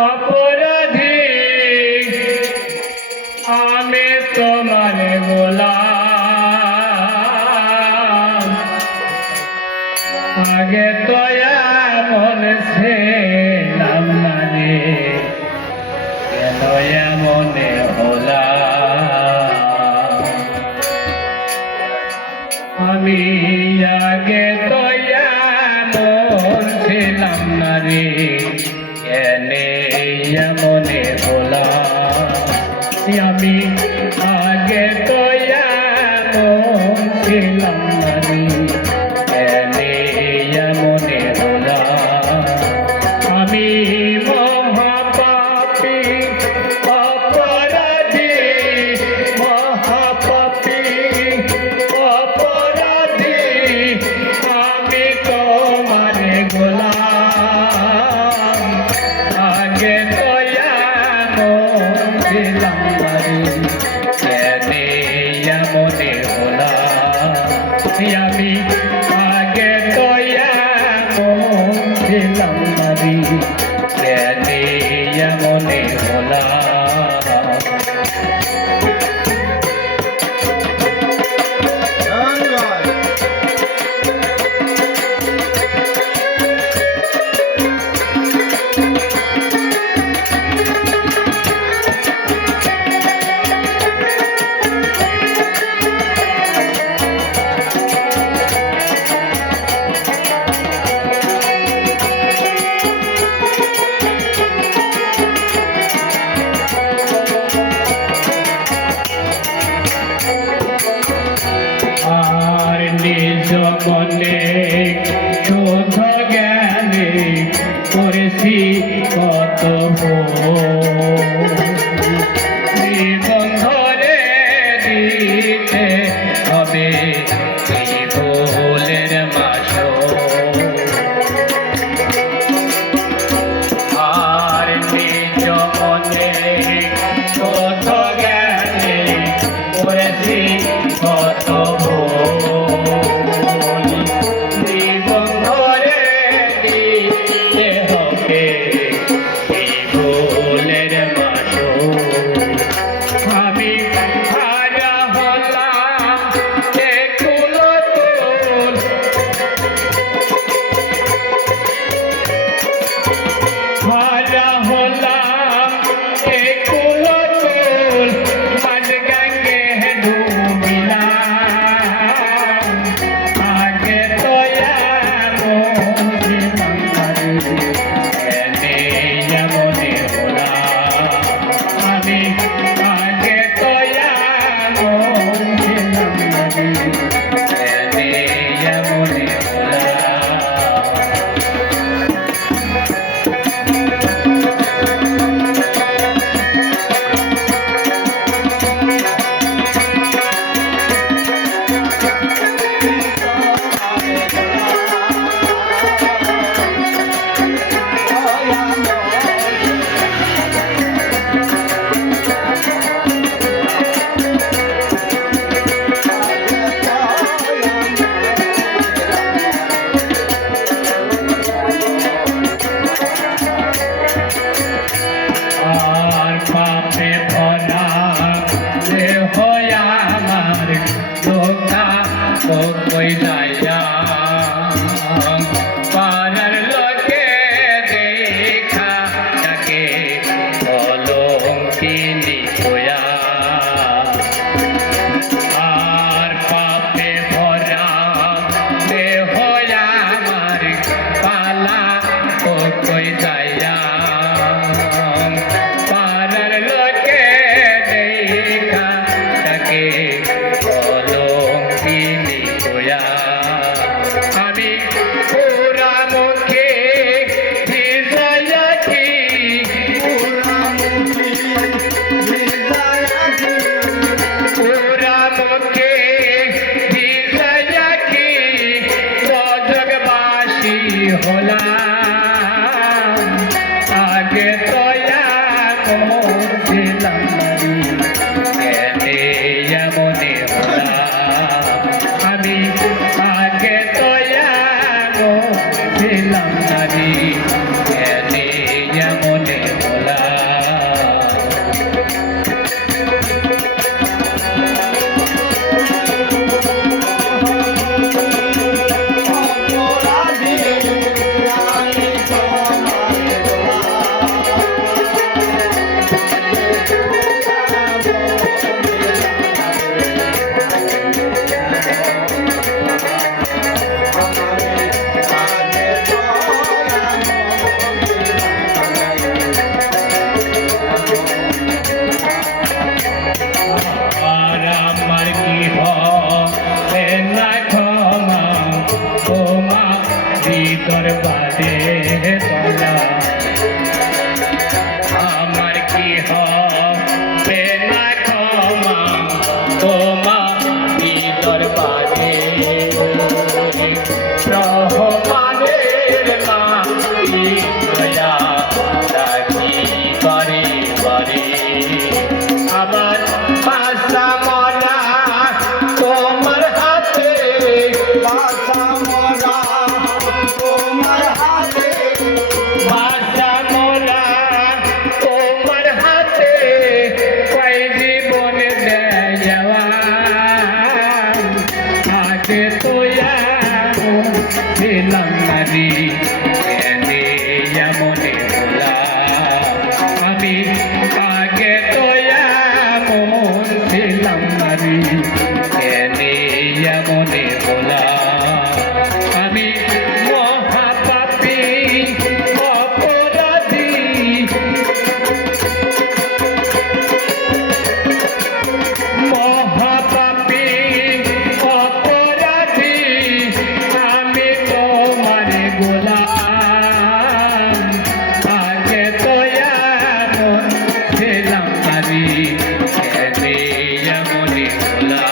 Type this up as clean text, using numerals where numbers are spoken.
অপরাধী আমি তোমার গোলাম আগে তো এমন ছিলাম না রে কেন এমনে হলাম আমি আগে তো এমন ছিলাম না রে কেনে এমনে হলাম আমি আগে তো এমন ছিলাম না রে কেনে এমনে হলাম আমি মহাপাপী অপরাধী মহাপাপী অপরাধী আমি তোমার গোলাম আগে তো এমন ছিলাম না রে কেনে এমনে হলাম আমি আগে তো এমন ছিলাম না রে কেনে এমনে হলাম আর নিজ মনে শোধ জ্ঞানে করেছি কত জীবন ধরে দিতে হবে এই ভুলের মাসো আর নিজ মনে শোধ জ্ঞানে করেছি কত জীবন ধরে দিতে হবে এই ভুলের মাসো আমি হারা হলাম একুলো তোল হারা হলাম একুলো তোল মাঝ গঙ্গে ডুবিলাম আগে তো এমন ছিলাম না রে কেনে এমনে হলাম আমি আগে তো এমন ছিলাম না রে কেনে এমনে হলাম আর পাপে ভরা দেহ আমার ধোকা তো কইলাইয়া পাড়ার লোকে দেখা তাকে কলঙ্কিনী কইয়া আর পাপে ভরা দেহ আমার পালা তো কইলাইয়া পাড়ার লোকে দেখা তাকে কলঙ্কিনী কইয়া আমি পুরা মুখে ভিজাইয়াছি পুরা মুখে ভিজাইয়াছি জগবাসী হলাম আগে তো এমন ছিলাম না রে কেনে এমনে হলাম আমি আগে তো এমন ছিলাম না রে কেনে এমনে হলাম